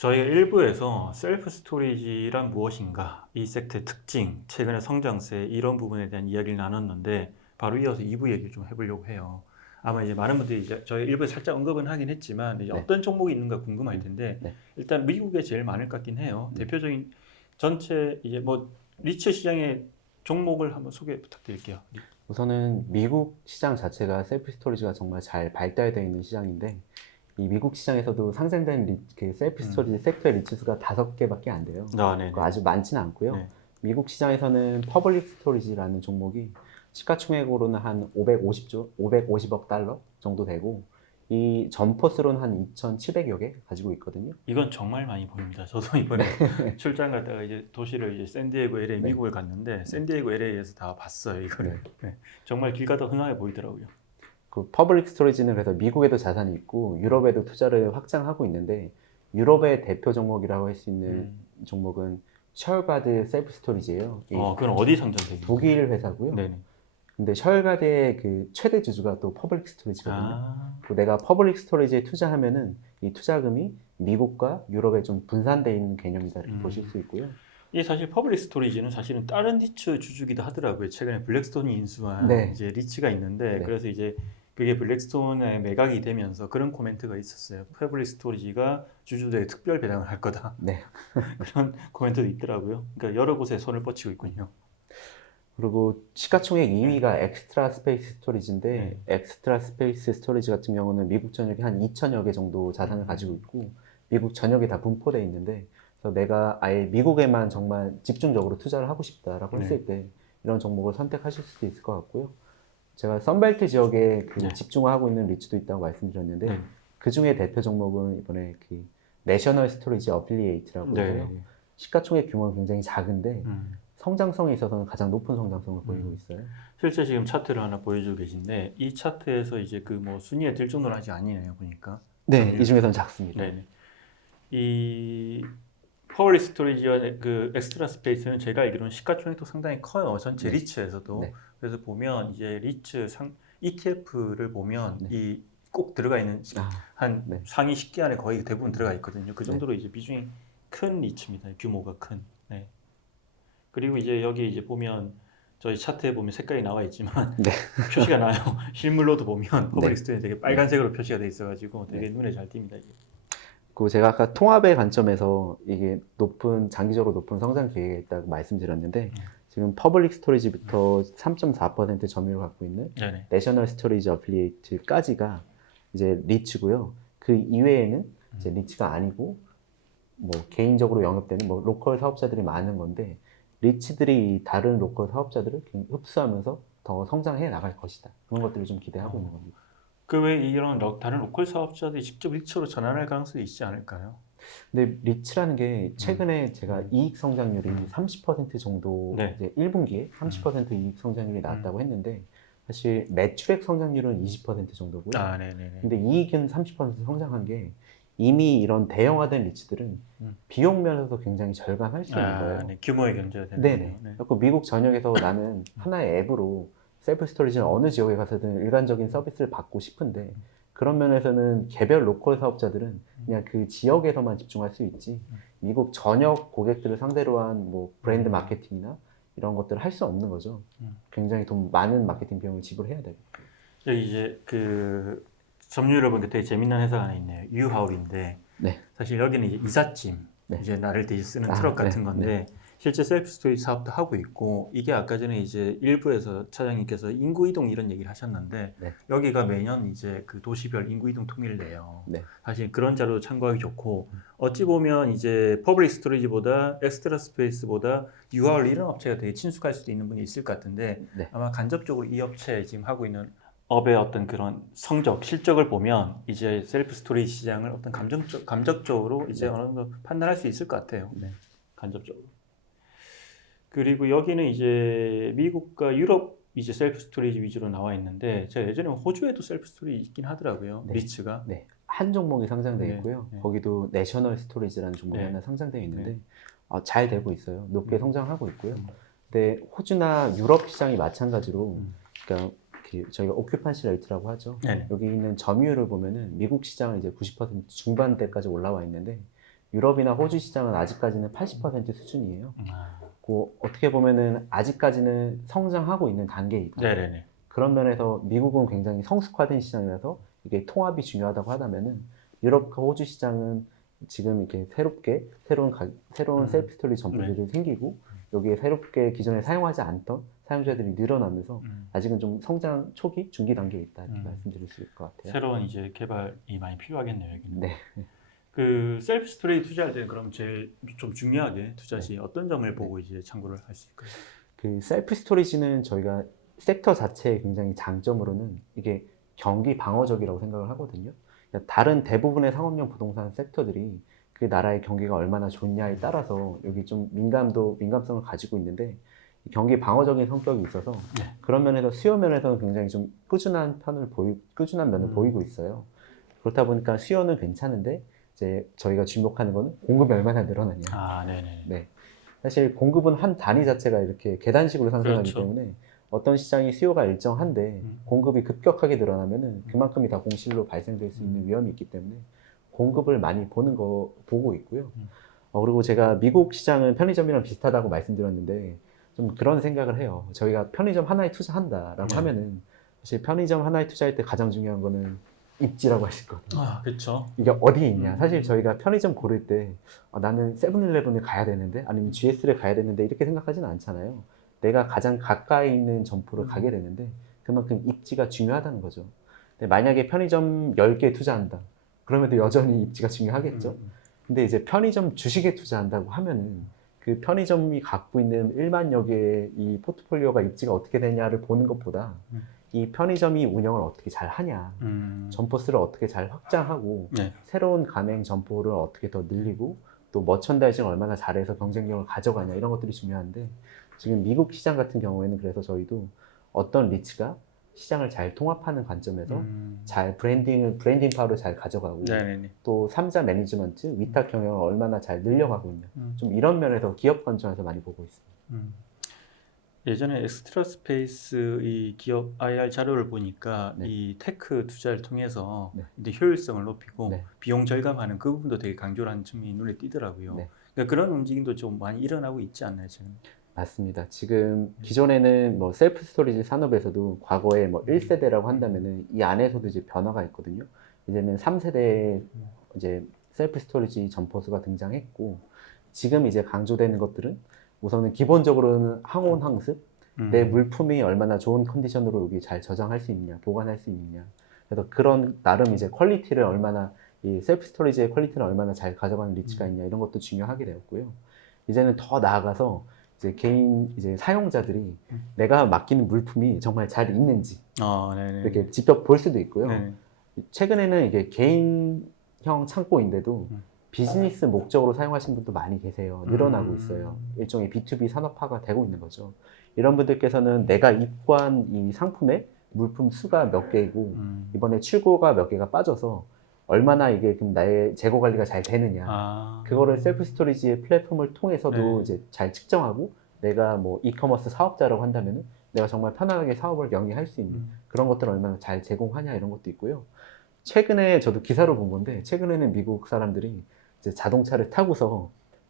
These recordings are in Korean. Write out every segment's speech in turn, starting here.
저희가 일부에서 셀프 스토리지란 무엇인가, 이 섹터의 특징, 최근의 성장세 이런 부분에 대한 이야기를 나눴는데 바로 이어서 2부 얘기를 좀 해보려고 해요. 아마 이제 많은 분들이 이제 저희 일부에 살짝 언급은 하긴 했지만 이제 네. 어떤 종목이 있는가 궁금할 음, 텐데 네. 일단 미국에 제일 많을 것 같긴 해요. 음. 대표적인 전체 이제 뭐 리츠 시장의 종목을 한번 소개 부탁드릴게요. 우선은 미국 시장 자체가 셀프 스토리지가 정말 잘 발달되어 있는 시장인데, 이 미국 시장에서도 상생된 그 셀프 스토리지 섹터의 리츠수가 5개밖에 안 돼요. 아, 네네. 아주 많지는 않고요. 네. 미국 시장에서는 퍼블릭 스토리지라는 종목이 시가총액으로는 한 550억 달러 정도 되고, 이 점퍼스로는 한 2,700여 개 가지고 있거든요. 이건 정말 많이 보입니다. 저도 이번에 출장 갔다가 이제 도시를 이제 샌디에고, LA, 네. 미국을 갔는데 샌디에고, LA에서 다 봤어요, 이거를. 네. 네. 정말 길 가다 흔하게 보이더라고요. 그 퍼블릭 스토리지는 그래서 미국에도 자산이 있고 유럽에도 투자를 확장하고 있는데, 유럽의 대표 종목이라고 할 수 있는 종목은 셜가드 셀프 스토리지예요. 이 그건 어디 상장세계입니까? 독일 회사고요. 네네. 근데 셜가드의 그 최대 주주가 또 퍼블릭 스토리지거든요. 아, 그 내가 퍼블릭 스토리지에 투자하면은 이 투자금이 미국과 유럽에 좀 분산되어 있는 개념이다 이렇게 보실 수 있고요. 이게 사실 퍼블릭 스토리지는 사실은 다른 리츠 주주기도 하더라고요. 최근에 블랙스톤이 인수한 네. 이제 리츠가 있는데 네. 그래서 이제 그게 블랙스톤에 매각이 되면서 그런 코멘트가 있었어요. 퍼블릭 스토리지가 주주들에게 특별 배당을 할 거다. 네. 그런 코멘트도 있더라고요. 그러니까 여러 곳에 손을 뻗치고 있군요. 그리고 시가총액 2위가 엑스트라 스페이스 스토리지인데, 네. 엑스트라 스페이스 스토리지 같은 경우는 미국 전역에 한 2천여 개 정도 자산을 가지고 있고 미국 전역에 다 분포되어 있는데, 그래서 내가 아예 미국에만 정말 집중적으로 투자를 하고 싶다라고 네. 했을 때 이런 종목을 선택하실 수도 있을 것 같고요. 제가 선벨트 지역에 그 네. 집중하고 있는 리츠도 있다고 말씀드렸는데, 네. 그 중에 대표 종목은 이번에 그 내셔널 스토리지 어필리에이트라고 네. 해서요. 시가총액 규모는 굉장히 작은데 음. 성장성에 있어서는 가장 높은 성장성을 보이고 있어요. 실제 지금 차트를 하나 보여주고 계신데 이 차트에서 이제 그 뭐 순위에 들 정도는 아직 아니네요 보니까. 네, 이 중에서는 작습니다. 네네. 이 퍼블릭 스토리지와 그 엑스트라 스페이스는 제가 알기로는 시가총액도 상당히 커요. 전체 네. 리츠에서도. 네. 그래서 보면 이제 리츠 ETF를 보면 네. 이 꼭 들어가 있는 한 네. 상위 10개 안에 거의 대부분 들어가 있거든요. 그 정도로 이제 비중이 큰 리츠입니다. 규모가 큰. 네. 그리고 이제 여기 이제 보면 저희 차트에 보면 색깔이 나와 있지만 네. 표시가 나요. 실물로도 보면 퍼블릭 네. 스토리 되게 빨간색으로 표시가 돼 있어가지고 되게 네. 눈에 잘 띕니다. 이게. 그 제가 아까 통합의 관점에서 이게 장기적으로 높은 성장 기회가 있다고 말씀드렸는데, 지금 퍼블릭 스토리지부터 3.4% 점유율을 갖고 있는 네네. 내셔널 스토리지 어플리에이트까지가 이제 리츠고요. 그 이외에는 이제 리츠가 아니고 뭐 개인적으로 영업되는 뭐 로컬 사업자들이 많은 건데, 리츠들이 다른 로컬 사업자들을 흡수하면서 더 성장해 나갈 것이다. 그런 것들을 좀 기대하고 있는 겁니다. 그 외에 이런 다른 로컬 사업자들이 직접 리츠로 전환할 가능성이 있지 않을까요? 근데 리츠라는 게 최근에 제가 이익 성장률이 30% 정도, 네. 이제 1분기에 30% 이익 성장률이 나왔다고 했는데, 사실 매출액 성장률은 20% 정도고요. 아, 네네네. 근데 이익은 30% 성장한 게, 이미 이런 대형화된 리츠들은 비용 면에서 굉장히 절감할 수 있는 거예요. 네. 규모의 견제가 되는 네네. 거네요. 네. 그래서 미국 전역에서 나는 하나의 앱으로 셀프 스토리지는 어느 지역에 가서든 일반적인 서비스를 받고 싶은데, 그런 면에서는 개별 로컬 사업자들은 그냥 그 지역에서만 집중할 수 있지, 미국 전역 고객들을 상대로 한 뭐 브랜드 마케팅이나 이런 것들을 할 수 없는 거죠. 굉장히 많은 마케팅 비용을 지불해야 되고. 여기 이제 그 점유율을 보니까 되게 재미난 회사가 하나 있네요. 유하울인데 네. 사실 여기는 이제 이삿짐, 네. 이제 나를 대신 쓰는 아, 트럭 같은 네, 건데 실제 셀프 스토리 사업도 하고 있고, 이게 아까 전에 이제 일부에서 차장님께서 인구 이동 이런 얘기를 하셨는데 네. 여기가 매년 이제 그 도시별 인구 이동 통계를 내요. 네. 사실 그런 자료도 참고하기 좋고, 어찌 보면 이제 퍼블릭 스토리지보다 엑스트라 스페이스보다 유하울 이런 업체가 되게 친숙할 수도 있는 분이 있을 것 같은데, 네. 아마 간접적으로 이 업체 지금 하고 있는 업의 어떤 그런 성적, 실적을 보면 이제 셀프 스토리 시장을 어떤 감적적으로 이제 어느 정도 판단할 수 있을 것 같아요. 네. 간접적으로. 그리고 여기는 이제 미국과 유럽 이제 셀프 스토리지 위주로 나와 있는데, 제가 예전에 호주에도 셀프 스토리 있긴 하더라고요. 네. 리츠가. 네. 한 종목이 상장되어 네. 있고요. 네. 거기도 내셔널 스토리지라는 종목이 네. 하나 상장되어 있는데, 네. 잘 되고 있어요. 높게 성장하고 있고요. 근데 호주나 유럽 시장이 마찬가지로, 그러니까 저희가 오큐판시 레이트라고 하죠. 네. 여기 있는 점유율을 보면은 미국 시장은 이제 90% 중반대까지 올라와 있는데, 유럽이나 호주 시장은 아직까지는 80% 수준이에요. 아, 어떻게 보면은 아직까지는 성장하고 있는 단계이다. 네네네. 그런 면에서 미국은 굉장히 성숙화된 시장이라서 이게 통합이 중요하다고 하다면은 유럽과 호주 시장은 지금 이렇게 새로운 셀프 스토리지 점포들이 생기고 여기에 새롭게 기존에 사용하지 않던 사용자들이 늘어나면서 아직은 좀 성장 초기, 중기 단계에 있다 이렇게 말씀드릴 수 있을 것 같아요. 새로운 이제 개발이 많이 필요하겠네요, 여기는. 네. 그 셀프 스토리지 투자할 때는 그럼 제일 좀 중요하게 투자 시 어떤 점을 보고 이제 참고를 할 수 있을까요? 그 셀프 스토리지는 저희가 섹터 자체의 굉장히 장점으로는 이게 경기 방어적이라고 생각을 하거든요. 그러니까 다른 대부분의 상업용 부동산 섹터들이 그 나라의 경기가 얼마나 좋냐에 따라서 여기 좀 민감성을 가지고 있는데 경기 방어적인 성격이 있어서 네. 그런 면에서 수요 면에서는 굉장히 좀 꾸준한 면을 보이고 있어요. 그렇다 보니까 수요는 괜찮은데 이제 저희가 주목하는 거는 공급이 얼마나 늘어나냐. 아, 네네. 네. 사실 공급은 한 단위 자체가 이렇게 계단식으로 상승하기 그렇죠. 때문에 어떤 시장이 수요가 일정한데 공급이 급격하게 늘어나면은 그만큼이 다 공실로 발생될 수 있는 위험이 있기 때문에 공급을 많이 보고 있고요. 그리고 제가 미국 시장은 편의점이랑 비슷하다고 말씀드렸는데 좀 그런 생각을 해요. 저희가 편의점 하나에 투자한다라고 하면은 사실 편의점 하나에 투자할 때 가장 중요한 거는 입지라고 할 수 있거든요. 아, 그렇죠. 이게 어디에 있냐. 사실 저희가 편의점 고를 때 나는 세븐일레븐을 가야 되는데 아니면 GS를 가야 되는데 이렇게 생각하지는 않잖아요. 내가 가장 가까이 있는 점포를 가게 되는데 그만큼 입지가 중요하다는 거죠. 근데 만약에 편의점 10개 투자한다. 그러면 또 여전히 입지가 중요하겠죠. 근데 이제 편의점 주식에 투자한다고 하면은 그 편의점이 갖고 있는 1만여 개의 이 포트폴리오가 입지가 어떻게 되냐를 보는 것보다 이 편의점이 운영을 어떻게 잘 하냐, 점포 수를 어떻게 잘 확장하고 네. 새로운 가맹 점포를 어떻게 더 늘리고 또 머천다이징 얼마나 잘해서 경쟁력을 가져가냐 이런 것들이 중요한데 지금 미국 시장 같은 경우에는 그래서 저희도 어떤 리츠가 시장을 잘 통합하는 관점에서 잘 브랜딩 파워를 잘 가져가고 네네네. 또 3자 매니지먼트, 위탁 경영을 얼마나 잘 늘려가고 있냐 좀 이런 면에서 기업 관점에서 많이 보고 있습니다. 예전에 엑스트라 스페이스 이 기업 IR 자료를 보니까 네. 이 테크 투자를 통해서 네. 이제 효율성을 높이고 네. 비용 절감하는 그 부분도 되게 강조라는 점이 눈에 띄더라고요. 네. 그러니까 그런 움직임도 좀 많이 일어나고 있지 않나요, 지금? 맞습니다. 지금 기존에는 뭐 셀프 스토리지 산업에서도 과거에 뭐 1세대라고 한다면은 이 안에서도 이제 변화가 있거든요. 이제는 3세대 이제 셀프 스토리지 점포수가 등장했고 지금 이제 강조되는 것들은 우선은 기본적으로는 항온 항습, 내 물품이 얼마나 좋은 컨디션으로 여기 잘 저장할 수 있냐, 보관할 수 있냐. 그래서 그런 나름 이제 퀄리티를 얼마나 이 셀프 스토리지의 퀄리티를 얼마나 잘 가져가는 리치가 있냐 이런 것도 중요하게 되었고요. 이제는 더 나아가서 이제 개인 이제 사용자들이 내가 맡기는 물품이 정말 잘 있는지 네네. 이렇게 직접 볼 수도 있고요. 네네. 최근에는 이게 개인형 창고인데도 비즈니스 목적으로 사용하시는 분도 많이 계세요. 늘어나고 있어요. 일종의 B2B 산업화가 되고 있는 거죠. 이런 분들께서는 내가 입고한 이 상품의 물품 수가 몇 개이고 이번에 출고가 몇 개가 빠져서 얼마나 이게 그럼 나의 재고 관리가 잘 되느냐 그거를 셀프 스토리지의 플랫폼을 통해서도 네. 이제 잘 측정하고 내가 뭐 이커머스 사업자라고 한다면은 내가 정말 편안하게 사업을 영위할 수 있는 그런 것들을 얼마나 잘 제공하냐 이런 것도 있고요. 최근에 저도 기사로 본 건데 최근에는 미국 사람들이 이제 자동차를 타고서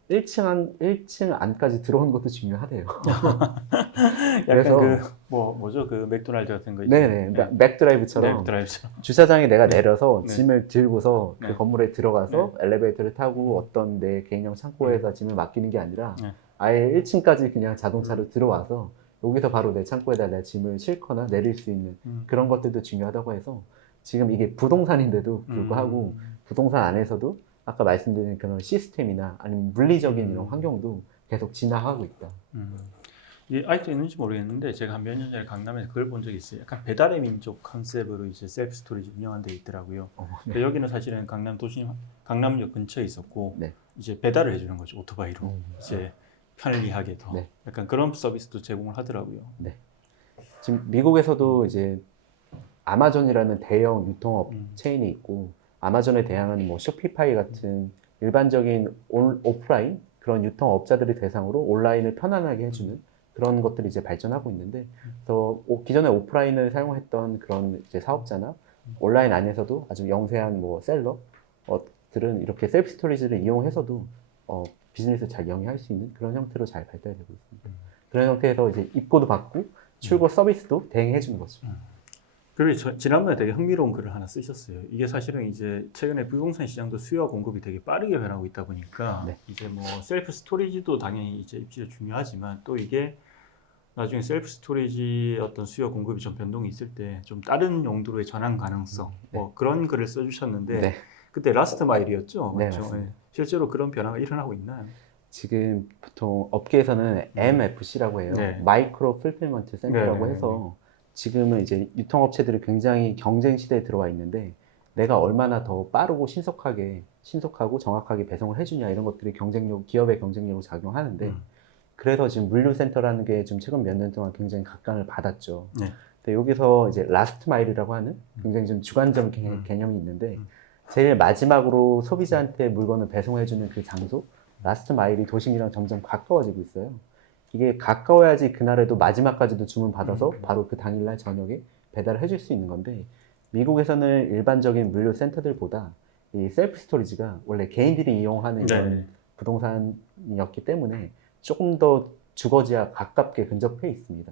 1층 안까지 들어오는 것도 중요하대요. 약간 그래서 뭐죠? 그 맥도날드 같은 거 있죠? 네네 맥드라이브처럼 맥드라이브처럼. 주차장에 내가 내려서 네. 짐을 들고서 네. 그 건물에 들어가서 엘리베이터를 타고 어떤 내 개인형 창고에다 짐을 맡기는 게 아니라 네. 아예 1층까지 그냥 자동차로 들어와서 여기서 바로 내 창고에다 내 짐을 싣거나 내릴 수 있는 그런 것들도 중요하다고 해서 지금 이게 부동산인데도 불구하고 부동산 안에서도 아까 말씀드린 그런 시스템이나 아니면 물리적인 이런 환경도 계속 진화하고 있다. 이게 아직도 있는지 모르겠는데 제가 한 몇 년 전에 강남에서 그걸 본 적이 있어요. 약간 배달의 민족 컨셉으로 이제 셀프 스토리지 운영한 데 있더라고요. 네. 근데 여기는 사실은 강남역 근처에 있었고 네. 이제 배달을 해주는 거죠, 오토바이로. 이제 편리하게 더. 네. 약간 그런 서비스도 제공을 하더라고요. 네. 지금 미국에서도 이제 아마존이라는 대형 유통업 체인이 있고 아마존에 대항하는 뭐 쇼피파이 같은 일반적인 오프라인 그런 유통업자들을 대상으로 온라인을 편안하게 해주는 그런 것들이 이제 발전하고 있는데, 그래서 기존에 오프라인을 사용했던 그런 이제 사업자나 온라인 안에서도 아주 영세한 뭐 셀러, 들은 이렇게 셀프 스토리지를 이용해서도 비즈니스 잘 영위할 수 있는 그런 형태로 잘 발달되고 있습니다. 그런 형태에서 이제 입고도 받고 출고 서비스도 대행해 주는 거죠. 그리고 지난번에 되게 흥미로운 글을 하나 쓰셨어요. 이게 사실은 이제 최근에 부동산 시장도 수요와 공급이 되게 빠르게 변하고 있다 보니까 네. 이제 뭐 셀프 스토리지도 당연히 이제 입지가 중요하지만 또 이게 나중에 셀프 스토리지 어떤 수요 공급이 좀 변동이 있을 때 좀 다른 용도로의 전환 가능성 뭐 그런 글을 써주셨는데 네. 그때 라스트 마일이었죠, 네, 맞죠? 맞습니다. 예. 실제로 그런 변화가 일어나고 있나요? 지금 보통 업계에서는 MFC라고 해요. 네. 마이크로 풀필먼트 센터라고 네. 해서 지금은 이제 유통업체들이 굉장히 경쟁 시대에 들어와 있는데 내가 얼마나 더 빠르고 신속하고 정확하게 배송을 해주냐 이런 것들이 기업의 경쟁력으로 작용하는데 그래서 지금 물류센터라는 게 좀 최근 몇 년 동안 굉장히 각광을 받았죠. 네. 근데 여기서 이제 라스트 마일이라고 하는 굉장히 좀 주관적 개념이 있는데 제일 마지막으로 소비자한테 물건을 배송해주는 그 장소, 라스트 마일이 도심이랑 점점 가까워지고 있어요. 이게 가까워야지 그날에도 마지막까지도 주문 받아서 바로 그 당일날 저녁에 배달을 해줄 수 있는 건데 미국에서는 일반적인 물류 센터들보다 이 셀프 스토리지가 원래 개인들이 이용하는 이런 네. 부동산이었기 때문에 조금 더 주거지와 가깝게 근접해 있습니다.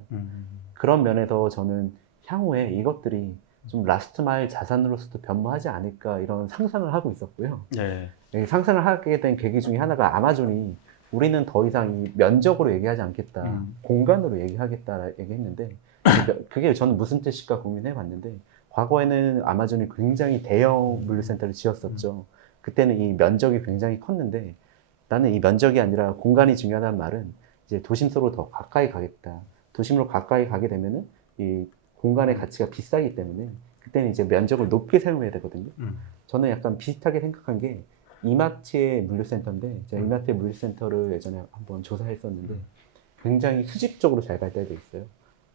그런 면에서 저는 향후에 이것들이 좀 라스트 마일 자산으로서도 변모하지 않을까 이런 상상을 하고 있었고요. 네. 이 상상을 하게 된 계기 중에 하나가 아마존이 우리는 더 이상 이 면적으로 얘기하지 않겠다, 공간으로 얘기하겠다 얘기했는데 그게 저는 무슨 뜻일까 고민해 봤는데 과거에는 아마존이 굉장히 대형 물류센터를 지었었죠. 그때는 이 면적이 굉장히 컸는데 나는 이 면적이 아니라 공간이 중요하다는 말은 이제 도심 속으로 더 가까이 가겠다. 도심으로 가까이 가게 되면은 이 공간의 가치가 비싸기 때문에 그때는 이제 면적을 높게 사용해야 되거든요. 저는 약간 비슷하게 생각한 게 이마트의 물류센터인데 제가 이마트의 물류센터를 예전에 한번 조사했었는데 굉장히 수직적으로 잘 발달되어 있어요.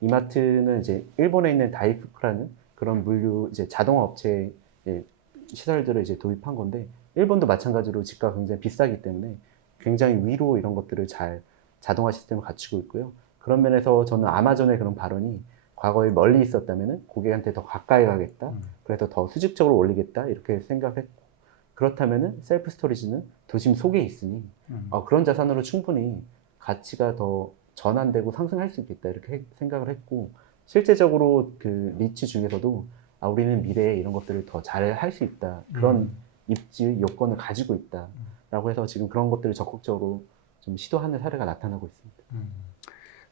이마트는 이제 일본에 있는 다이푸크라는 그런 물류 이제 자동화 업체 시설들을 이제 도입한 건데 일본도 마찬가지로 집가가 굉장히 비싸기 때문에 굉장히 위로 이런 것들을 잘 자동화 시스템을 갖추고 있고요. 그런 면에서 저는 아마존의 그런 발언이 과거에 멀리 있었다면 고객한테 더 가까이 가겠다. 그래서 더 수직적으로 올리겠다. 이렇게 생각했고 그렇다면 셀프 스토리지는 도심 속에 있으니 그런 자산으로 충분히 가치가 더 전환되고 상승할 수 있겠다. 이렇게 생각을 했고 실제적으로 그 리츠 중에서도 우리는 미래에 이런 것들을 더 잘 할 수 있다. 그런 입지 요건을 가지고 있다라고 해서 지금 그런 것들을 적극적으로 좀 시도하는 사례가 나타나고 있습니다.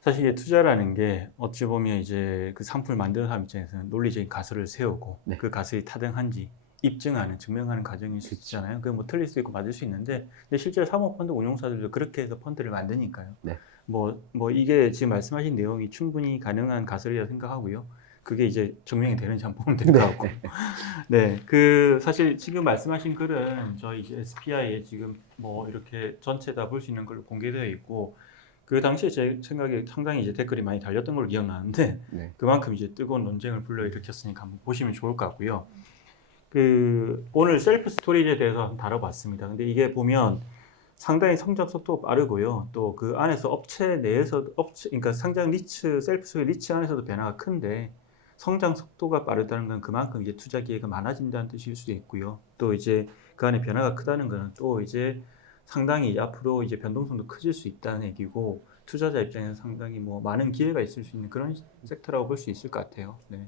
사실 이게 투자라는 게 어찌 보면 이제 그 상품을 만드는 사람 입장에서는 논리적인 가설을 세우고 네. 그 가설이 타당한지 입증하는, 증명하는 과정일 수 있잖아요. 그게 뭐 틀릴 수 있고 맞을 수 있는데, 근데 실제 사모펀드 운용사들도 그렇게 해서 펀드를 만드니까요. 네. 뭐 이게 지금 말씀하신 내용이 충분히 가능한 가설이라고 생각하고요. 그게 이제 증명이 되는지 한번 보면 될 것 같고. 네, 그 사실 지금 말씀하신 글은 저희 이제 SPI에 지금 뭐 이렇게 전체 다 볼 수 있는 걸로 공개되어 있고, 그 당시에 제 생각에 상당히 이제 댓글이 많이 달렸던 걸로 기억나는데 네. 그만큼 이제 뜨거운 논쟁을 불러일으켰으니까 한번 보시면 좋을 것 같고요. 그 오늘 셀프 스토리지에 대해서 한번 다뤄봤습니다. 근데 이게 보면 상당히 성장 속도가 빠르고요. 또 그 안에서 업체 내에서 그러니까 상장 리츠 셀프 스토리 리츠 안에서도 변화가 큰데 성장 속도가 빠르다는 건 그만큼 이제 투자 기회가 많아진다는 뜻일 수도 있고요. 또 이제 그 안에 변화가 크다는 거는 또 이제 상당히 앞으로 이제 변동성도 커질 수 있다는 얘기고 투자자 입장에서 상당히 뭐 많은 기회가 있을 수 있는 그런 섹터라고 볼 수 있을 것 같아요. 네.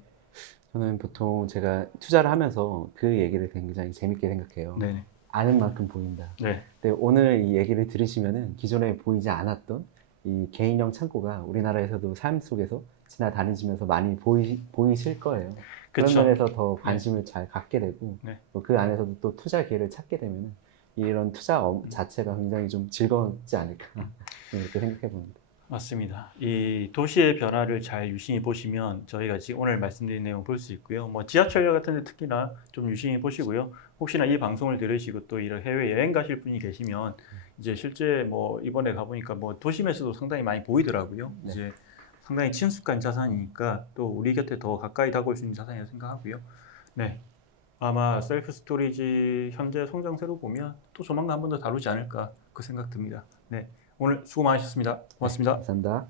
저는 보통 제가 투자를 하면서 그 얘기를 굉장히 재밌게 생각해요. 네네. 아는 만큼 보인다. 네. 근데 오늘 이 얘기를 들으시면은 기존에 보이지 않았던 이 개인형 창고가 우리나라에서도 삶 속에서 지나다니시면서 많이 보이실 거예요. 그런 그쵸. 면에서 더 관심을 잘 갖게 되고 네. 또 그 안에서도 또 투자 기회를 찾게 되면은 이런 투자 자체가 굉장히 좀 즐겁지 않을까 이렇게 생각해 봅니다. 맞습니다. 이 도시의 변화를 잘 유심히 보시면 저희가 지금 오늘 말씀드린 내용 볼 수 있고요. 뭐 지하철역 같은 데 특히나 좀 유심히 보시고요. 혹시나 이 방송을 들으시고 또 이런 해외 여행 가실 분이 계시면 이제 실제 뭐 이번에 가보니까 뭐 도심에서도 상당히 많이 보이더라고요. 네. 이제 상당히 친숙한 자산이니까 또 우리 곁에 더 가까이 다가올 수 있는 자산이라고 생각하고요. 네. 아마 셀프 스토리지 현재 성장세로 보면 또 조만간 한 번 더 다루지 않을까 그 생각 듭니다. 네. 오늘 수고 많으셨습니다. 고맙습니다. 감사합니다.